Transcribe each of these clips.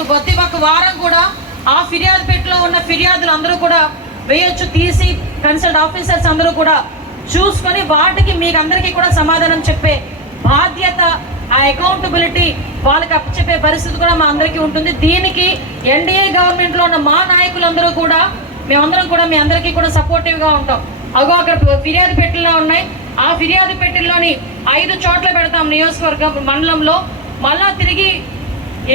ఒక వారం కూడా ఆ ఫిర్యాదు పెట్టిలో ఉన్న ఫిర్యాదులు అందరూ కూడా వేయొచ్చు, తీసి కన్సల్ట్ ఆఫీసర్స్ అందరూ కూడా చూసుకొని వాటికి మీకు అందరికీ కూడా సమాధానం చెప్పే బాధ్యత, ఆ అకౌంటబిలిటీ వాళ్ళకి అప్పచెప్పే పరిస్థితి కూడా మా అందరికీ ఉంటుంది. దీనికి ఎన్డీఏ గవర్నమెంట్లో ఉన్న మా నాయకులందరూ కూడా మేమందరం కూడా మీ అందరికీ కూడా సపోర్టివ్గా ఉంటాం. అక్కడ ఫిర్యాదు పెట్టెల్లో ఉన్నాయి, ఆ ఫిర్యాదు పెట్టెల్లోని 5 చోట్ల పెడతాం నియోజకవర్గం మండలంలో. మళ్ళా తిరిగి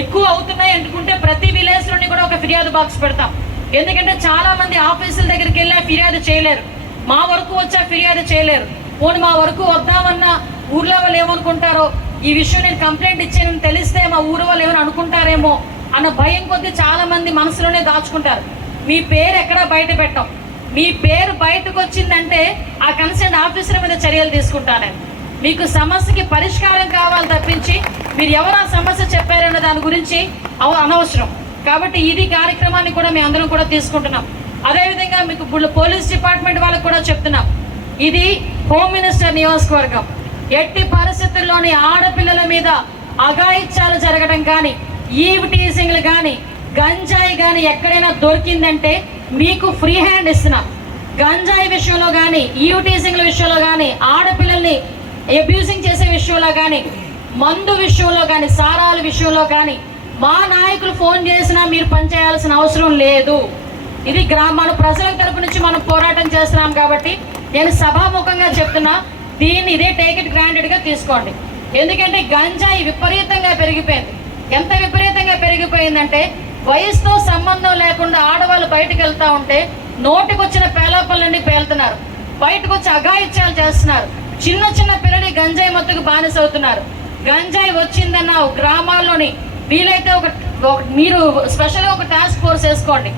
ఎక్కువ అవుతున్నాయి అనుకుంటే ప్రతి విలేజ్లోని కూడా ఒక ఫిర్యాదు బాక్స్ పెడతాం. ఎందుకంటే చాలా మంది ఆఫీసుల దగ్గరికి వెళ్ళే ఫిర్యాదు చేయలేరు, మా వరకు వచ్చే ఫిర్యాదు చేయలేరు. పోనీ మా వరకు వద్దామన్నా ఊర్లో వాళ్ళు ఏమనుకుంటారో, ఈ విషయం నేను కంప్లైంట్ ఇచ్చానని తెలిస్తే మా ఊరు వాళ్ళు ఏమైనా అనుకుంటారేమో అన్న భయం కొద్దీ చాలా మంది మనసులోనే దాచుకుంటారు. మీ పేరు ఎక్కడా బయట పెట్టాం, మీ పేరు బయటకు వచ్చిందంటే ఆ కన్సర్న్ ఆఫీసర్ మీద చర్యలు తీసుకుంటానని. మీకు సమస్యకి పరిష్కారం కావాలి తప్పించి మీరు ఎవరు ఆ సమస్య చెప్పారన్న దాని గురించి అనవసరం. కాబట్టి ఇది కార్యక్రమాన్ని కూడా మేము అందరం కూడా తీసుకుంటున్నాం. అదేవిధంగా మీకు పోలీస్ డిపార్ట్మెంట్ వాళ్ళకు కూడా చెప్తున్నాం, ఇది హోమ్ మినిస్టర్ నియోజకవర్గం. ఎట్టి పరిస్థితుల్లోని ఆడపిల్లల మీద అఘాయిత్యాలు జరగడం కానీ, ఈవ్ టీజింగ్లు కానీ, గంజాయి కానీ ఎక్కడైనా దొరికిందంటే మీకు ఫ్రీ హ్యాండ్ ఇస్తున్నాం. గంజాయి విషయంలో కానీ, ఈవ్ టీజింగ్ల విషయంలో కానీ, ఆడపిల్లల్ని అబ్యూజింగ్ చేసే విషయంలో కానీ, మందు విషయంలో కానీ, సారాల విషయంలో కానీ మా నాయకులు ఫోన్ చేసినా మీరు పనిచేయాల్సిన అవసరం లేదు. ఇది మన ప్రజల తరపు నుంచి మనం పోరాటం చేస్తున్నాం కాబట్టి నేను సభాముఖంగా చెప్తున్నా, దీన్ని ఇదే టేక్ ఇట్ గ్రాంటెడ్గా తీసుకోండి. ఎందుకంటే గంజాయి విపరీతంగా పెరిగిపోయింది. ఎంత విపరీతంగా పెరిగిపోయిందంటే వయసుతో సంబంధం లేకుండా ఆడవాళ్ళు బయటకు వెళ్తూ ఉంటే నోటికి వచ్చిన పేలాపళ్ళని పేలుతున్నారు, బయటకు వచ్చి అఘాయిత్యాలు చేస్తున్నారు. చిన్న చిన్న పిల్లలు గంజాయి మత్తుకు బానిస అవుతున్నారు. గంజాయి వచ్చిందన్న గ్రామాల్లోని వీలైతే మీరు స్పెషల్గా ఒక టాస్క్ ఫోర్స్ వేసుకోండి.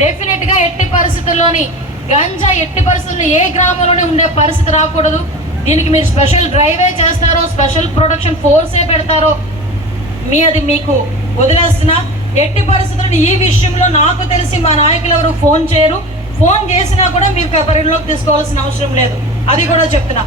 డెఫినెట్గా ఎట్టి పరిస్థితుల్లోని గంజాయి ఎట్టి పరిస్థితుల్లో ఏ గ్రామంలోనే ఉండే పరిస్థితి రాకూడదు. దీనికి మీరు స్పెషల్ డ్రైవే చేస్తారో, స్పెషల్ ప్రొటెక్షన్ ఫోర్సే పెడతారో అది మీకు వదిలేస్తున్నా. ఎట్టి పరిస్థితుల్లో ఈ విషయంలో నాకు తెలిసి మా నాయకులు ఎవరు ఫోన్ చేయరు. ఫోన్ చేసినా కూడా మీరు పరిగణలోకి తీసుకోవాల్సిన అవసరం లేదు, అది కూడా చెప్తున్నా.